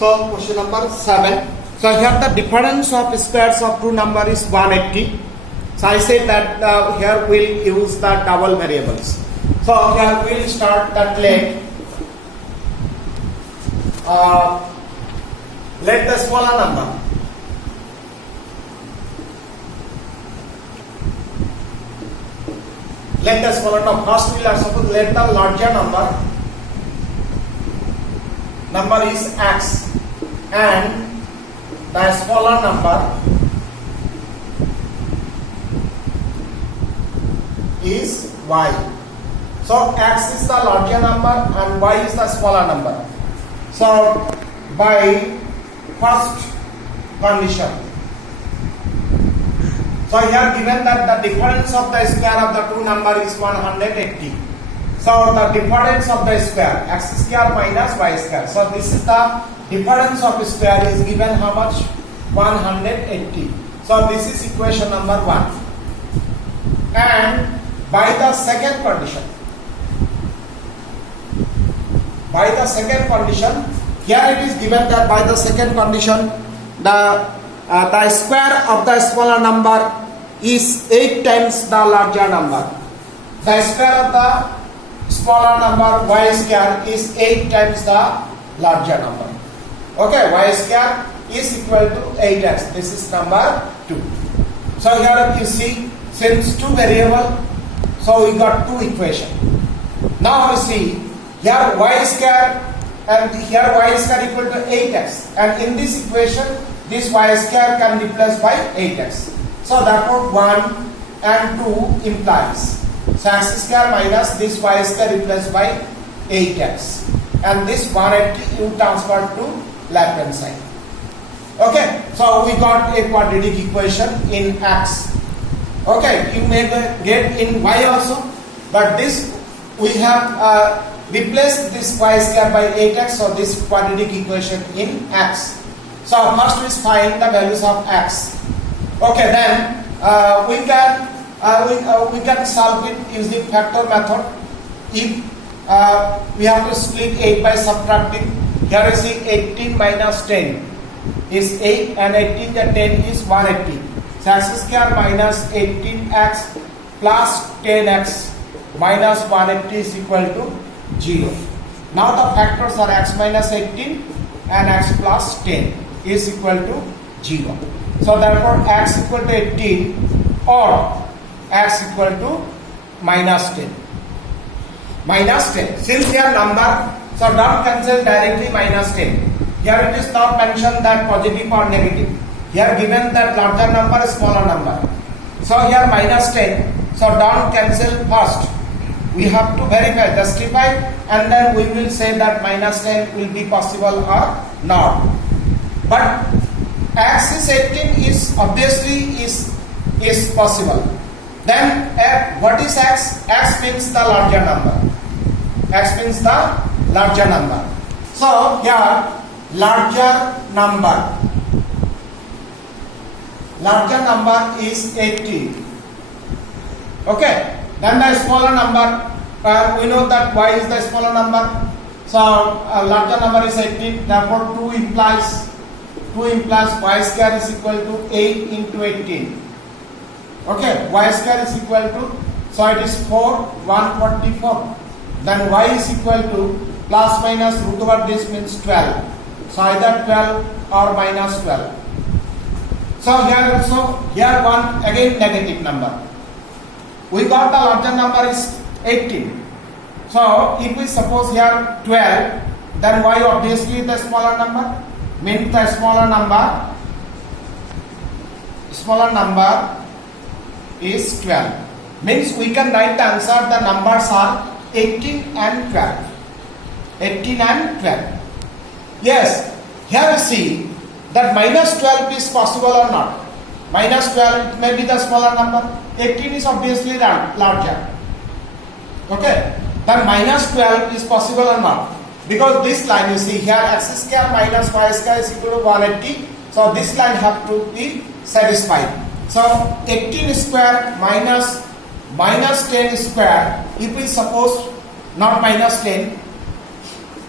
So question number 7. So here the difference of squares of two number is 180. So I say that here we'll use the double variables. So here we'll start that let the smaller number. Let the smaller number. First we'll suppose let the larger number is x and the smaller number is y. So x is the larger number and y is the smaller number. So by first condition, so here given that the difference of the square of the two number is 180. So the difference of the square x square minus y square. So this is the difference of square is given how much? 180. So this is equation number 1. And by the second condition, here it is given that by the second condition the square of the smaller number is 8 times the larger number. The square of the smaller number y square is 8 times the larger number. Okay, y square is equal to 8x. This is number 2. So here you see, since two variable, so we got two equation. Now we see here y square and here y square equal to 8x, and in this equation this y square can be replaced by 8x. So therefore 1 and 2 implies, so x square minus this y square replaced by 8x, and this 180 you transfer to left hand side. Okay, so we got a quadratic equation in x. Okay, you may get in y also, but this we have replaced this y square by 8x, so this quadratic equation in x. So first we find the values of x. Okay, then we can solve it using factor method. If we have to split 8 by subtracting, here you see 18 minus 10 is 8 and 18 the 10 is 180. So x square minus 18x plus 10x minus 180 is equal to 0. Now the factors are x minus 18 and x plus 10 is equal to 0. So therefore x equal to 18 or x equal to minus 10. Minus 10. Since here number, so don't cancel directly minus 10. Here it is not mentioned that positive or negative. Here given that larger number, smaller number. So here minus 10. So don't cancel first. We have to verify, justify, and then we will say that minus 10 will be possible or not. But x is 18 is obviously is possible. Then what is x? X means the larger number. X means the larger number. So here larger number is 18. Okay. Then the smaller number, we know that y is the smaller number. So larger number is 18. Therefore 2 implies y square is equal to 8 into 18. Okay, y square is equal to, so it is 144. Then y is equal to plus minus root over this means 12. So either 12 or minus 12. So here also, here one again negative number. We got the larger number is 18. So if we suppose here 12, then y obviously the smaller number, means the smaller number is 12. Means we can write the answer, the numbers are 18 and 12. 18 and 12. Yes, here we see that minus 12 is possible or not. Minus 12 may be the smaller number. 18 is obviously larger. Okay, then minus 12 is possible or not? Because this line you see here x square minus y square is equal to 180. So this line have to be satisfied. So 18 square minus 10 square, if we suppose not minus 10,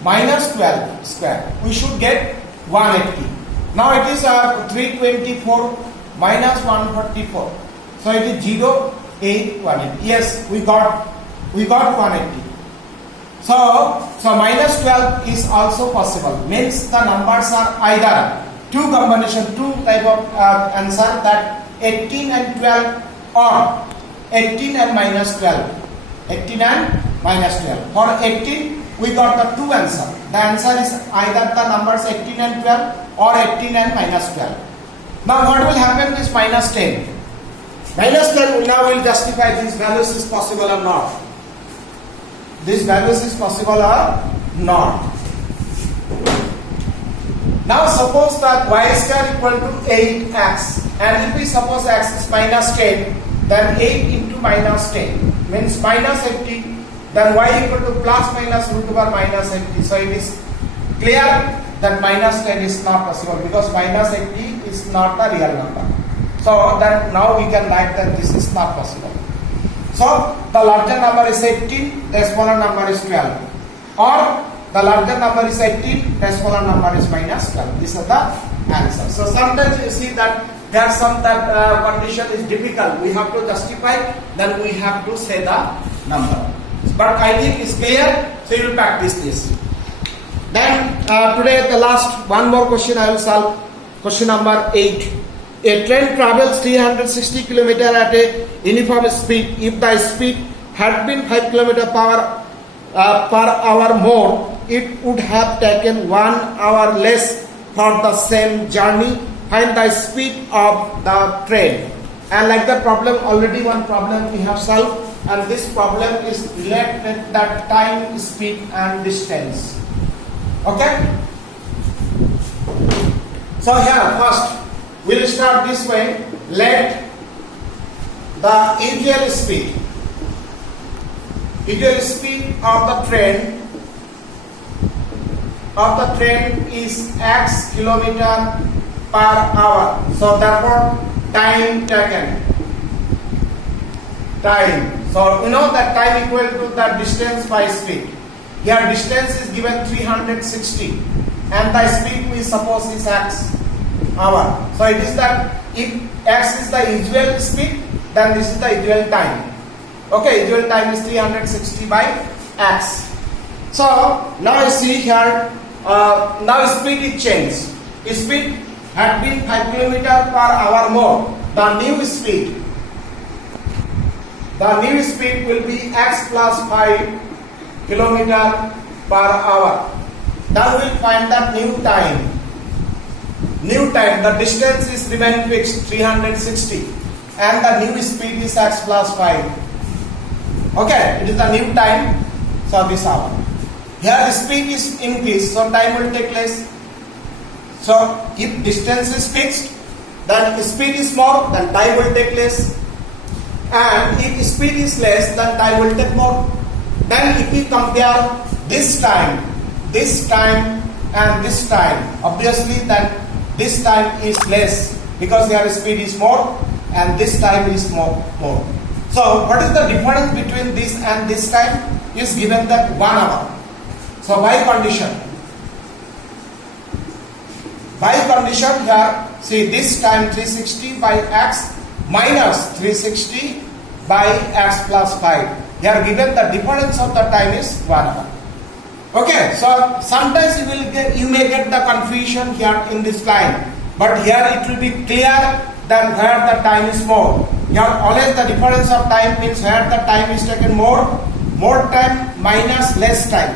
minus 12 square, we should get 180. Now it is 324 minus 144. So it is 0, 8, 180. Yes, we got 180. So minus 12 is also possible. Means the numbers are either two type of answer, that 18 and 12 or 18 and minus 12. 18 and minus 12. For 18, we got the two answer. The answer is either the numbers 18 and 12 or 18 and minus 12. Now what will happen is minus 10. Minus 10 now will justify these values is possible or not. These values is possible or not. Now suppose that y star equal to 8x, and if we suppose x is minus 10, then 8 into minus 10 means minus 80, then y equal to plus minus root over minus 80. So it is clear that minus 10 is not possible because minus 80 is not a real number. So that now we can write that this is not possible. So the larger number is 18, the smaller number is 12, or the larger number is 18, the smaller number is minus 12. These are the answers. So sometimes you see that there are some that condition is difficult. We have to justify, then we have to say the number. But I think it's clear, so you will practice this. Then today the last one more question I will solve. Question number 8. A train travels 360 km at a uniform speed. If the speed had been 5 km per hour more, it would have taken 1 hour less for the same journey. Find the speed of the train. And like the problem, already one problem we have solved, and this problem is related that time, speed and distance. Okay? So here first we'll start this way. Let the usual speed of the train is x kilometer per hour. So therefore time taken. So you know that time equal to the distance by speed. Here distance is given 360 and the speed we suppose is x hour. So it is that if x is the usual speed, then this is the usual time. Okay, usual time is 360 by x. So now you see here, now speed is changed. Speed had been 5 km per hour more. The new speed will be x plus 5 km per hour. Now we will find the new time. The distance is remain fixed 360 and the new speed is x plus 5. Okay, it is the new time. So this hour. Here the speed is increased, so time will take less. So if distance is fixed, then speed is more, then time will take less. And if speed is less, then time will take more. Then if we compare this time and this time, obviously then this time is less because their speed is more and this time is more. So what is the difference between this and this time is given that 1 hour. So by condition here, see this time 360 by x minus 360 by x plus 5. Here given the difference of the time is 1 hour. Okay, so sometimes you may get the confusion here in this line, but here it will be clear that where the time is more. Here always the difference of time means where the time is taken more time minus less time.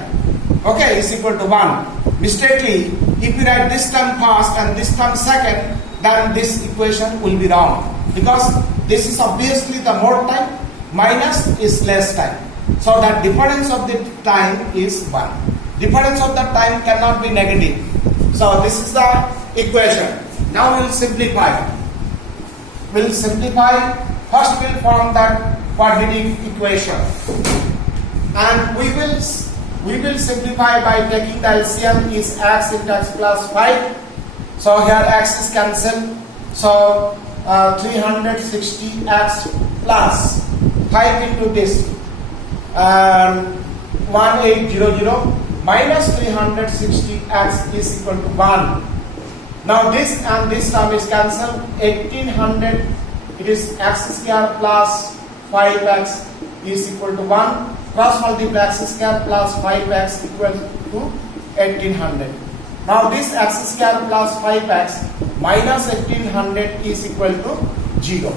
Okay, is equal to 1. Mistakenly, if you write this term first and this term second, then this equation will be wrong because this is obviously the more time minus is less time. So the difference of the time is 1. Difference of the time cannot be negative. So this is the equation. Now we will simplify. First we will form that quadratic equation. And we will simplify by taking the LCM is x into x plus 5. So here x is cancelled. So 360x plus 5 into this 1800 minus 360x is equal to 1. Now this and this term is cancelled. 1800, it is x square plus 5x is equal to 1. Cross multiply x square plus 5x equal to 1800. Now this x square plus 5x minus 1800 is equal to 0.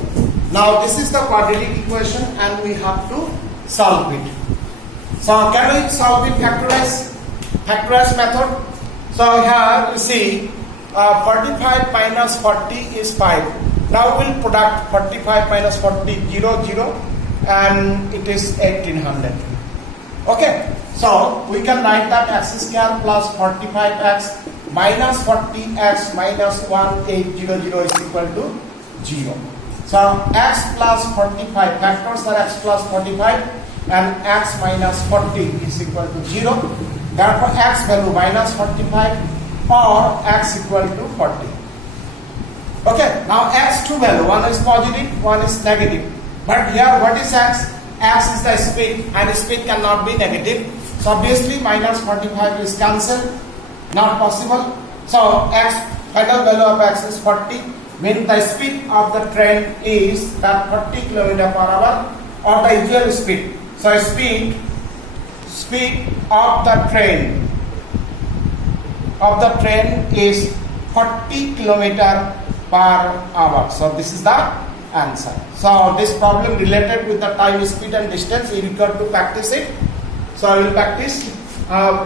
Now this is the quadratic equation and we have to solve it. So can we solve it factorize method? So here you see 45 minus 40 is 5. Now we'll product 45 minus 40 0 0 and it is 1800. Okay, so we can write that x square plus 45x minus 40x minus 1800 is equal to 0. So x plus 45, factors are x plus 45 and x minus 40 is equal to 0. Therefore x value minus 45 or x equal to 40. Okay, now x two value, one is positive, one is negative. But here what is x? X is the speed and speed cannot be negative. So obviously minus 45 is cancelled, not possible. So x, final value of x is 40, means the speed of the train is that 40 km/h or the usual speed. So speed of the train is 40 km/h. So this is the answer. So this problem related with the time, speed and distance, you require to practice it. So I will practice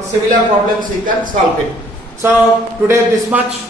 similar problems, you can solve it. So today this much.